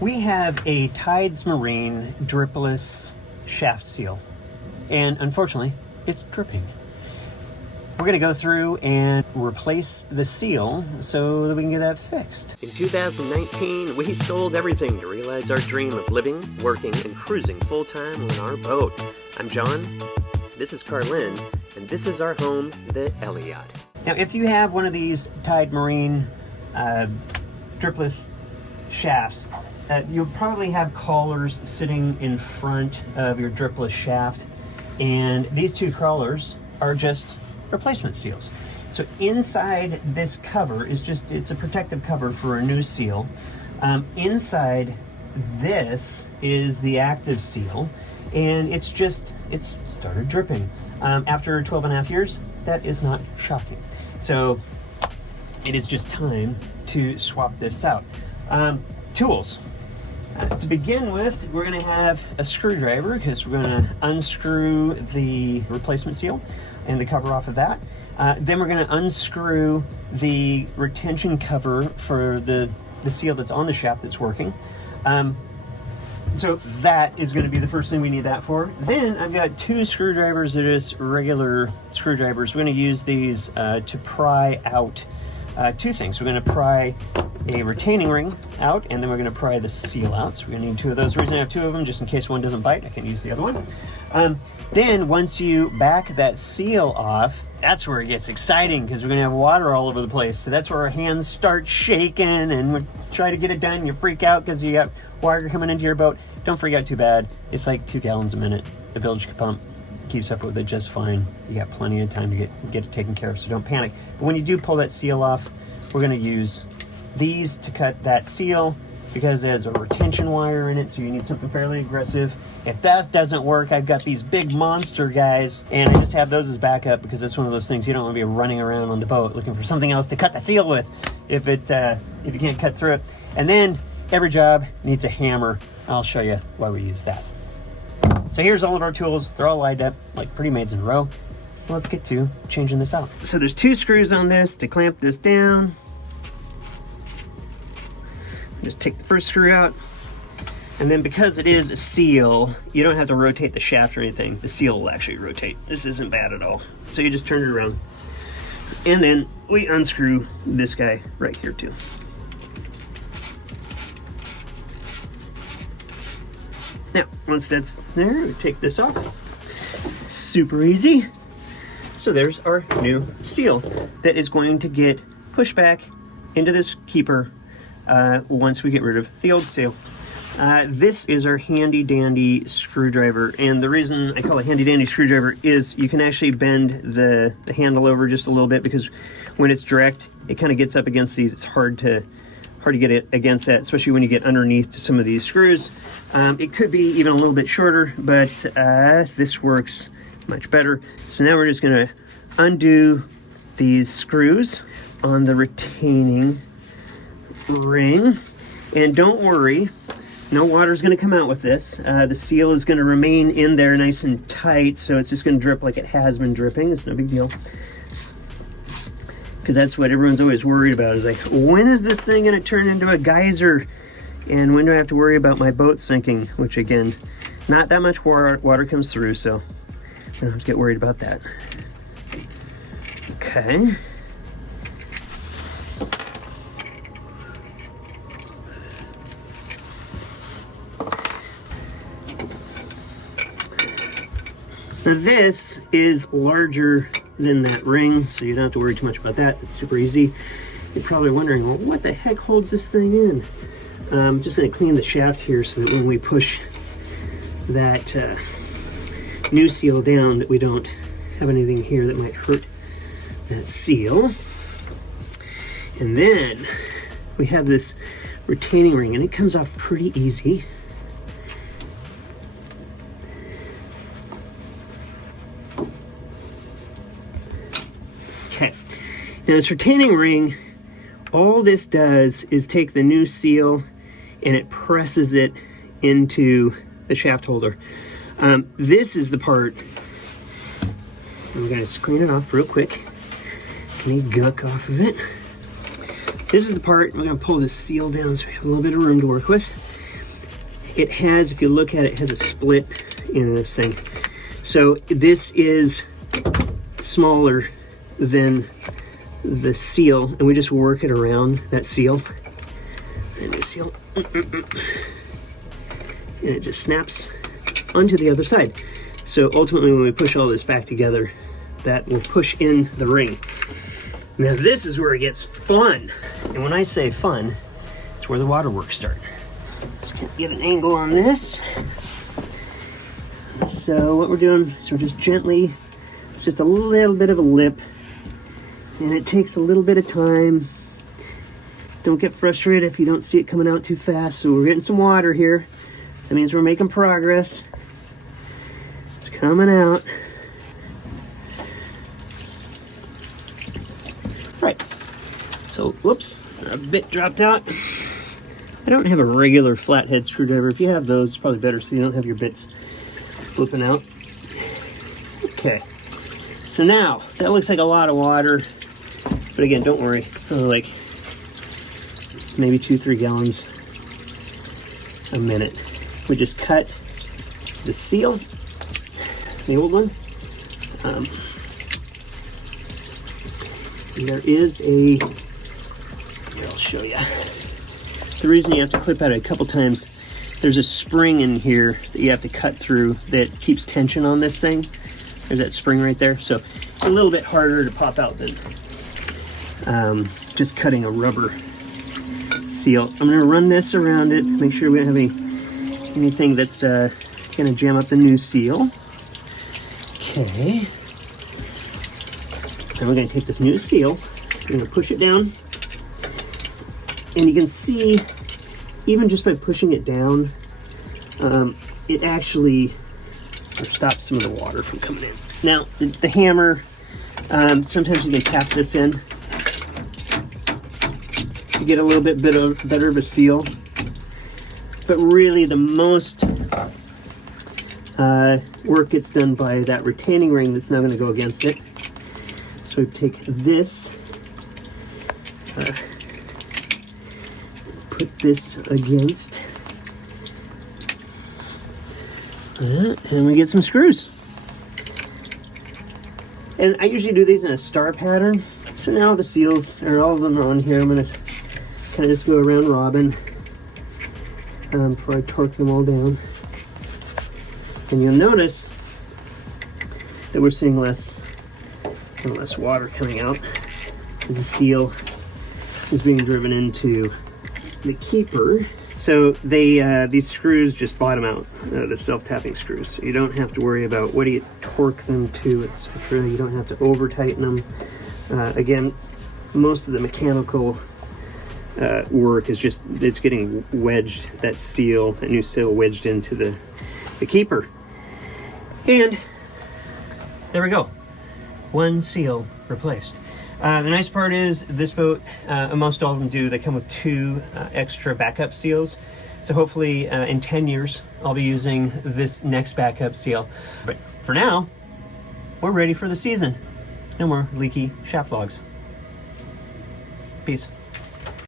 We have a Tides Marine dripless shaft seal, and unfortunately, it's dripping. We're gonna go through and replace the seal so that we can get that fixed. In 2019, we sold everything to realize our dream of living, working, and cruising full-time on our boat. I'm John, this is Carlin, and this is our home, the Elli-Yacht. Now, if you have one of these Tide Marine dripless shafts, you'll probably have crawlers sitting in front of your dripless shaft, and these two crawlers are just replacement seals. So inside this cover is it's a protective cover for a new seal. Inside this is the active seal, and it's started dripping. After 12 and a half years, that is not shocking. So it is just time to swap this out. Tools. To begin with, we're going to have a screwdriver because we're going to unscrew the replacement seal and the cover off of that. Then we're going to unscrew the retention cover for the seal that's on the shaft that's working. So that is going to be the first thing we need that for. Then I've got two screwdrivers that are just regular screwdrivers. We're going to use these to pry out two things. We're going to pry a retaining ring out, and then we're going to pry the seal out. So we're going to need two of those. The reason I have two of them, just in case one doesn't bite, I can use the other one. Then once you back that seal off, that's where it gets exciting because we're going to have water all over the place. So that's where our hands start shaking, and we try to get it done. You freak out because you got water coming into your boat. Don't freak out too bad. It's like 2 gallons a minute. The bilge pump keeps up with it just fine. You got plenty of time to get it taken care of, so don't panic. But when you do pull that seal off, we're going to use these to cut that seal because there's a retention wire in it, so you need something fairly aggressive. If that doesn't work, I've got these big monster guys, and I just have those as backup because it's one of those things you don't want to be running around on the boat looking for something else to cut the seal with if you can't cut through it. And then every job needs a hammer. I'll show you why we use that. So here's all of our tools. They're all lined up like pretty maids in a row. So let's get to changing this out. So there's 2 screws on this to clamp this down. Just take the first screw out, and then because it is a seal, you don't have to rotate the shaft or anything. The seal will actually rotate. This isn't bad at all. So you just turn it around, and then we unscrew this guy right here too. Now, once that's there, we take this off. Super easy. So there's our new seal that is going to get pushed back into this keeper once we get rid of the old seal. This is our handy dandy screwdriver, and the reason I call it handy dandy screwdriver is you can actually bend the handle over just a little bit, because when it's direct, it kind of gets up against these. It's hard to get it against that, especially when you get underneath some of these screws. It could be even a little bit shorter, but this works much better. So now we're just going to undo these screws on the retaining ring, and don't worry, no water's going to come out with this. The seal is going to remain in there nice and tight, so it's just going to drip like it has been dripping. It's no big deal, because that's what everyone's always worried about, is like, when is this thing going to turn into a geyser, and when do I have to worry about my boat sinking? Which, again, not that much water comes through, so I don't have to get worried about that. Okay. Now this is larger than that ring, so you don't have to worry too much about that. It's super easy. You're probably wondering, well, what the heck holds this thing in? I'm just going to clean the shaft here so that when we push that new seal down, that we don't have anything here that might hurt that seal. And then we have this retaining ring, and it comes off pretty easy. Okay, now this retaining ring, all this does is take the new seal and it presses it into the shaft holder. This is the part, I'm gonna just clean it off real quick. Any gunk off of it. This is the part, we're gonna pull this seal down so we have a little bit of room to work with. it has, if you look at it, it has a split in this thing. So this is smaller than the seal, and we just work it around that seal. And the seal, and it just snaps onto the other side. So ultimately, when we push all this back together, that will push in the ring. Now this is where it gets fun. And when I say fun, it's where the waterworks start. Let's get an angle on this. So what we're doing is we're just gently, it's just a little bit of a lip, and it takes a little bit of time. Don't get frustrated if you don't see it coming out too fast. So we're getting some water here. That means we're making progress. It's coming out. Right. So, whoops, a bit dropped out. I don't have a regular flathead screwdriver. If you have those, it's probably better so you don't have your bits flipping out. Okay. So now, that looks like a lot of water. But again, don't worry. Like maybe 2-3 gallons a minute. We just cut the seal, the old one. There is a, here, I'll show you. The reason you have to clip out a couple times, there's a spring in here that you have to cut through that keeps tension on this thing. There's that spring right there. So it's a little bit harder to pop out than just cutting a rubber seal. I'm gonna run this around it, make sure we don't have anything that's gonna jam up the new seal. Okay. Then we're gonna take this new seal, we're gonna push it down, and you can see, even just by pushing it down, it actually stops some of the water from coming in. Now, the hammer, sometimes you can tap this in to get a little bit better of a seal. But really the most work gets done by that retaining ring that's now going to go against it. So we take this, put this against, and we get some screws. And I usually do these in a star pattern. So now the seals, or all of them are on here. I'm going to kind of just go around robin before I torque them all down. And you'll notice that we're seeing less and less water coming out as the seal is being driven into the keeper. So they these screws just bottom out, the self-tapping screws. So you don't have to worry about what do you torque them to, etc. You don't have to over tighten them. Again, most of the mechanical work is just, it's getting wedged, that seal, that new seal wedged into the keeper. And there we go. One seal replaced. The nice part is this boat, most all of them do, they come with 2 extra backup seals. So hopefully in 10 years, I'll be using this next backup seal. But for now, we're ready for the season. No more leaky shaft logs. Peace.